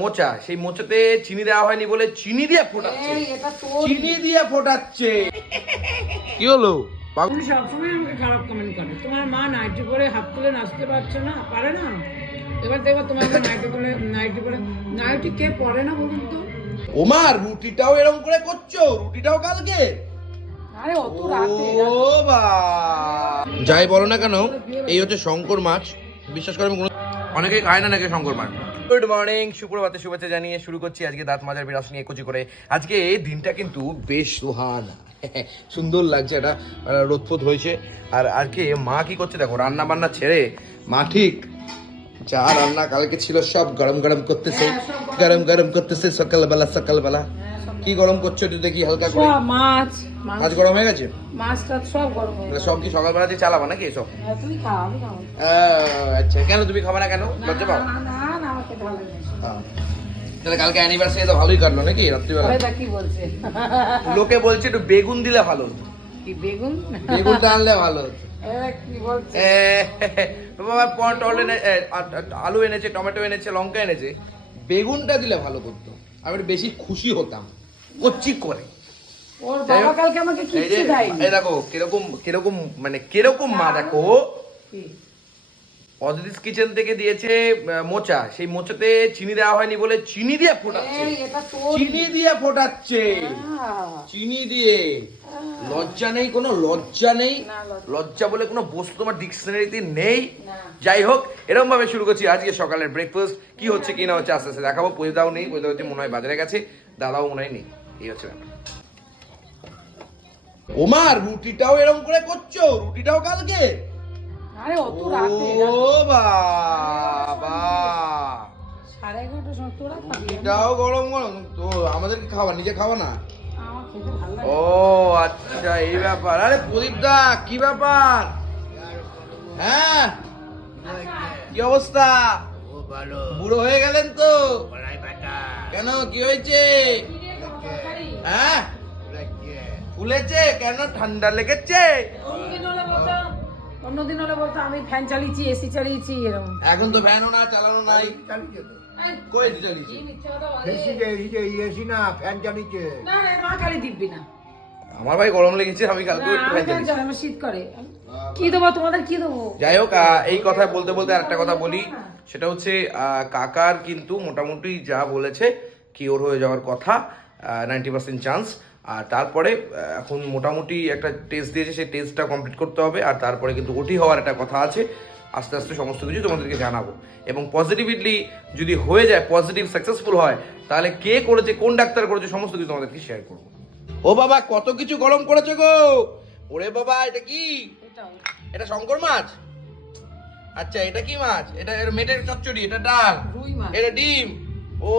মোচা সেই মোচাতে চিনি দেওয়া হয়নি বলে চিনি দিয়ে ফোটাচ্ছে। এই, এটা তোর চিনি দিয়ে ফোটাচ্ছে। কি হলো? তুমি সবসময় আমাকে খারাপ কমেন্ট করো। তোমার মা নাইটি পরে হাত তুলে নাচতে পারছে না পারে না? এবার দেখো তোমার নাইটি পরে নাইটি পরে নাইটি কে পরে না বলুন তো? ওমার রুটিটাও এরকম করে করছ? রুটিটাও কালকে? আরে অত রাতে ও বা। যাই বলো না কেন এই হচ্ছে শঙ্কর মাছ। বিশ্বাস করে আমি অনেকেই খায় না নাকি শঙ্কর মাছ? গুড মর্নিং সুপ্রভাতে শুভেচ্ছা জানিয়ে শুরু করছি আজকে দাঁত মাজার বিরাস নিয়ে কুচি করে। আজকে এই দিনটা কিন্তু বেশ সুহান সুন্দর লাগছে এটা রোদফোদ হয়েছে। আর আজকে মা কি করছে দেখো রান্না বান্না ছেড়ে মা ঠিক যা রান্না কালকে ছিল সব গরম গরম করতেছে গরম। গরম করতেছে সকালবেলা সকালবেলা। কি গরম করছ একটু দেখি হালকা করে। মাছ মাছ। আজ গরম হয়ে গেছে? মাছ সব গরম হয়ে সব কি সকালবেলা দিয়ে চালাবা নাকি এসব? হ্যাঁ, তুমি খাও আমি খাও আচ্ছা। কেন তুমি খাবে না কেন? লজ্জা পাও? তাহলে কালকে অ্যানিভার্সারি তো ভালোই কাটলো নাকি রাত্রিবেলা? কি বলছে? লোকে বলছে একটু বেগুন দিলে ভালো কি বেগুন? বেগুনটা আনলে পটল এনে আলু এনেছে টমেটো এনেছে লঙ্কা এনেছে। বেগুনটা দিলে ভালো করতো। আমি একটু বেশি খুশি হতাম। কচ্ছি করে। ওর বাবা কালকে আমাকে কিচ্ছু দেয়নি। এই দেখো কীরকম কীরকম মানে কীরকম মা দেখো? অদিতিস কিচেন থেকে দিয়েছে মোচা। সেই মোচাতে চিনি দেওয়া হয়নি বলে চিনি দিয়ে ফোটাচ্ছে। চিনি দিয়ে ফোটাচ্ছে। চিনি দিয়ে। লজ্জা নেই কোনো লজ্জা নেই। লজ্জা- বলে কোনো বস্তু তোমার ডিকশনারিতে নেই। যাই হোক এরকম ভাবে শুরু করছি আজকে সকালের ব্রেকফাস্ট কি হচ্ছে কি না হচ্ছে আস্তে আস্তে দেখাবো। পরিদাও নেই পরিদা হচ্ছে মনে হয় বাজারে গেছে। দাদাও মনে হয় নেই। এই হচ্ছে ব্যাপার। ওমার রুটিটাও এরকম করে করছ রুটিটাও কালকে? আরে অত রাতে ও বাবা। সাড়ে এগারোটার সময় তোরা খাবি এটাও গরম গরম। তো আমাদের কি খাওয়া? নিজে খাওয়া না? আমার খেতে ভালো লাগে ও আচ্ছা এই ব্যাপার। আরে প্রদীপ দা কি ব্যাপার? হ্যাঁ? কি অবস্থা? বুড়ো হয়ে গেলেন তো। কেন কি হয়েছে? হ্যাঁ? ফুলেছে। কেন ঠান্ডা লেগেছে? অন্যদিন হলে বলতো হলে বলতো আমি ফ্যান চালিয়েছি এসি চালিয়েছি এরকম। এখন তো ফ্যানও না চালানো নাই। কই চালিয়েছি? মিথ্যা এসি যে এসি যে এসি না ফ্যান চালিয়েছে। না রে মা কালি দিব্যি না। আমার ভাই গরম লেগেছে আমি কালকে একটু ফ্যান ফ্যান চালিয়েছি। চালাই, আমার শীত করে। কি দেবো তোমাদের কি দেবো? যাই হোক এই কথা বলতে বলতে আরেকটা কথা বলি। সেটা হচ্ছে কাকার কিন্তু মোটামুটি যা বলেছে কিওর হয়ে যাওয়ার কথা নাইনটি পার্সেন্ট চান্স আর তারপরে এখন মোটামুটি একটা টেস্ট দিয়েছে সেই টেস্টটা কমপ্লিট করতে হবে আর তারপরে কিন্তু ওটি হওয়ার একটা কথা আছে। আস্তে আস্তে সমস্ত কিছু তোমাদেরকে জানাব। এবং পজিটিভলি যদি হয়ে যায় পজিটিভ সাকসেসফুল হয় তাহলে কে করেছে কোন ডাক্তার করেছে সমস্ত কিছু তোমাদেরকে শেয়ার করব। ও বাবা কত কিছু গরম করেছে গো! ওরে বাবা এটা কি? এটা শঙ্কর মাছ? আচ্ছা এটা কি মাছ? এটা এর মেটের চচ্চড়ি এটা ডাল? এটা ডিম? ও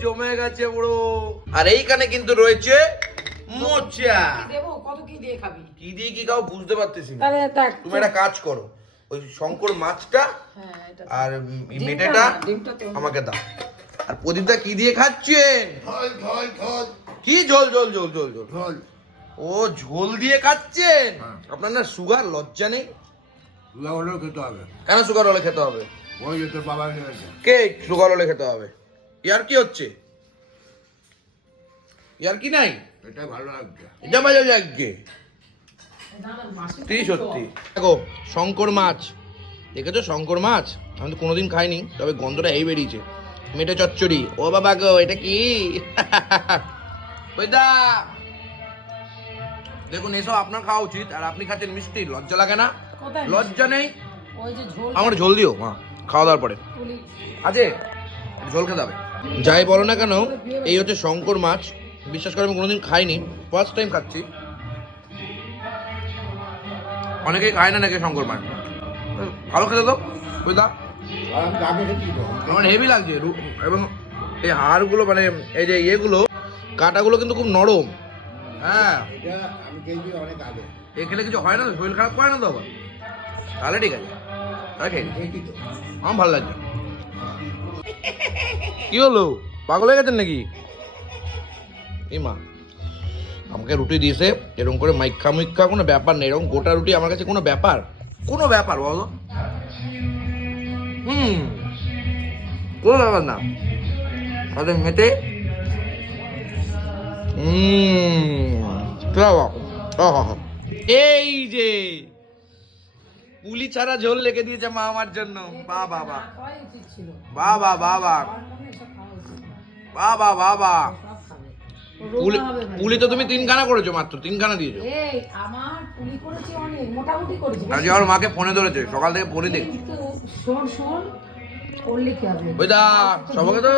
জমে গেছে পুরো আর এইখানে কিন্তু রয়েছে মোচা। কি দেবো? কত কি দিয়ে খাবি? কি দিয়ে কি খাও বুঝতে পারতেছি না। তাহলে তুমি একটা কাজ করো ওই শঙ্কর মাছটা হ্যাঁ আর মেটেটা না, ডিমটা তো- আমাকে দাও। আর প্রদীপটা কি দিয়ে খাচ্ছেন? কি ঝোল ঝোল ঝোল ঝোল ঝোল? ঝোল। ও ঝোল দিয়ে খাচ্ছেন? হ্যাঁ। আপনার না সুগার লজ্জা নেই? লবণও খেতে হবে। কেন সুগার হলে খেতে হবে? ওই যে তোর বাবা কে? সুগার হলে খেতে হবে। ইয়ার কি হচ্ছে? ইয়ার কি নাই? এটা ভালো লাগছে। এটা বাজে লাগছে। সত্যি সত্যি দেখো শঙ্কর মাছ। দেখেছ শঙ্কর মাছ? আমি তো কোনোদিন খাইনি তবে গন্ধটা এই বেরিয়েছে। মেটে চচ্চড়ি। ও বাবা গো এটা কি? ওই দা। দেখুন এসব আপনার খাওয়া উচিত আর আপনি খাচ্ছেন মিষ্টি। লজ্জা লাগে না? লজ্জা নেই? ওই যে ঝোল আমার ঝোল দিও মা। খাওয়া দাওয়ার পরে। আছে ঝোল খেতে হবে। যাই বলো না কেন এই হচ্ছে শঙ্কর মাছ। বিশ্বাস করে আমি কোনোদিন খাইনি। ফার্স্ট টাইম খাচ্ছি। অনেকেই খায় না নাকি শঙ্কর মাছ? ভালো খেতে তো বুঝলা আমার হেভি লাগছে। এবং এই হাড়গুলো মানে এই যে ইয়েগুলো কাটাগুলো কিন্তু খুব নরম। হ্যাঁ। এখানে কিছু হয় না তো? শরীর খারাপ করে না তো আবার? তাহলে ঠিক আছে। আমার ভালো লাগছে। কি হলো? পাগল হয়ে গেছেন নাকি? এই আমাকে রুটি দিয়েছে, এরকম করে মাইক্ষা মুইক্ষা কোনো ব্যাপার নেই, এরকম গোটা রুটি আমার কাছে কোনো ব্যাপার। কোনো ব্যাপার, বলো হুম, কোনো ব্যাপার না। তাহলে মেটে এই যে পুলি ছাড়া ঝোল লেগে দিয়েছে মা আমার জন্য। বা বাবা বাবা বাবা। বাবা বাবা পুলি তো তুমি তিনখানা করেছ মাত্র তিনখানা দিয়েছ। এই আমার মাকে ফোনে ধরেছে সকাল থেকে ফোনে দেখি কিন্তু শোন শোন করলে কি হবে? ওই দা সবাকে তো।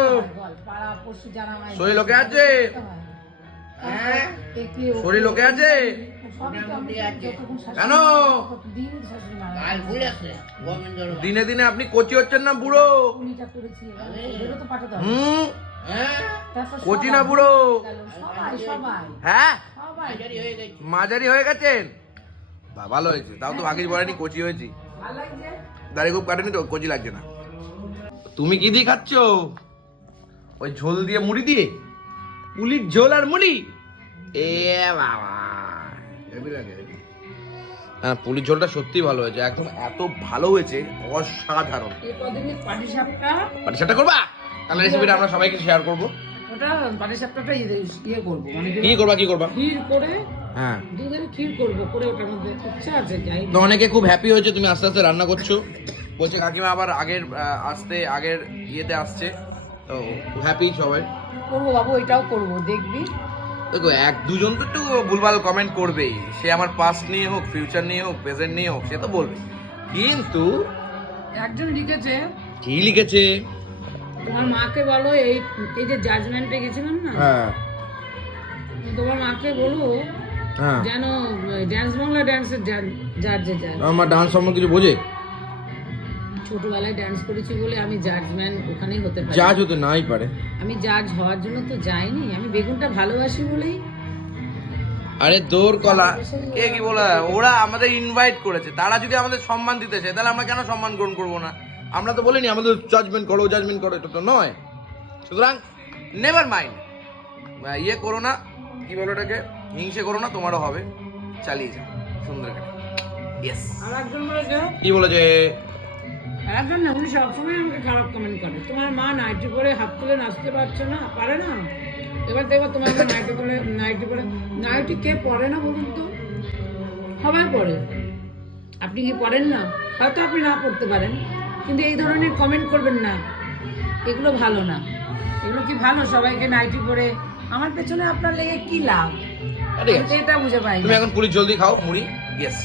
শরীর লোকে আছে? হ্যাঁ? ও- শরীর লোকে আছে? দিন। দিনে দিনে আপনি কচি হচ্ছেন না বুড়ো। হুম? কচি না বুড়ো? গেল, সবাই সবাই। হ্যাঁ? মাঝারি হয়ে গেছেন বা ভালো হয়েছে। তাও তো ভাগিস বলেনি কচি হয়েছি। দাঁড়িয়ে খুব কাটেনি তো কচি লাগছে না। তুমি কি দিয়ে খাচ্ছ? ওই ঝোল দিয়ে মুড়ি দিয়ে? পুলির ঝোল আর মুড়ি? এ বাবা। হেভি লাগে হ্যাঁ পুলির ঝোলটা সত্যি ভালো হয়েছে। একদম এত ভালো হয়েছে অসাধারণ। এই কদিনে পাটি সাপটা পাটি সাপটা করবা তাহলে রেসিপিটা আমরা সবাইকে শেয়ার করব। ওটা পাটি ইয়ে ইয়ে মানে কি করবা কি করবা? ক্ষীর করে হ্যাঁ। দুধের ক্ষীর করব করে ওটার মধ্যে ইচ্ছা আছে যাই তো অনেকে খুব হ্যাপি হয়েছে তুমি আস্তে আস্তে রান্না করছ। বলছে কাকিমা আবার আগের আসতে আগের ইয়েতে আসছে। তো হ্যাপি সবাই। করব বাবু এটাও করব দেখবি। দেখো এক দুজন তো একটু ভুলভাল কমেন্ট করবেই। সে আমার পাস্ট নিয়ে হোক ফিউচার নিয়ে হোক প্রেজেন্ট নিয়ে হোক সে তো বলবে কিন্তু একজন লিখেছে কি লিখেছে? তোমার মাকে বলো এই এই যে জাজমেন্টে গেছিলাম না? হ্যাঁ। তোমার মাকে বলো হ্যাঁ। যেন ড্যান্স বাংলা ড্যান্সের জাজে যায়। আমার ডান্স সম্বন্ধে কিছু বোঝে? ছোটবেলায় ড্যান্স করেছি বলে আমি জাজমেন্ট ওখানেই হতে পারি। জাজ হতে নাই পারে। আমি জাজ হওয়ার জন্য তো যাইনি। আমি বেগুনটা ভালোবাসি বলেই। আরে দৌর কলা। কে কি বলা? ওরা আমাদের ইনভাইট করেছে। তারা যদি আমাদের সম্মান দিতে চায় তাহলে আমরা কেন সম্মান গ্রহণ করব না? আমরা তো বলিনি আমাদের জাজমেন্ট করো জাজমেন্ট করো এটা তো নয়। সুতরাং নেভার মাইন্ড ইয়ে করো না। কি বলো এটাকে হিংসে করো না তোমারও হবে। চালিয়ে যাও। সুন্দর ইয়েস কি বলেছে? একজন না উনি সবসময় আমাকে খারাপ কমেন্ট করে। তোমার মা নাইটি পরে হাত তুলে নাচতে পারছে না পারে না? এবার দেখো তোমার নাইটি পরে নাইটি পরে নাইটি কে পরে না বলুন তো? সবাই পরে। আপনি কি পড়েন না? হয়তো আপনি না পড়তে পারেন কিন্তু এই ধরনের কমেন্ট করবেন না। এগুলো ভালো না। এগুলো কি ভালো? সবাইকে নাইটি পরে। আমার পেছনে আপনার লেগে কি লাভ? এটা বুঝে পাই তুমি এখন পুলিশ জলদি খাও মুড়ি। ইয়েস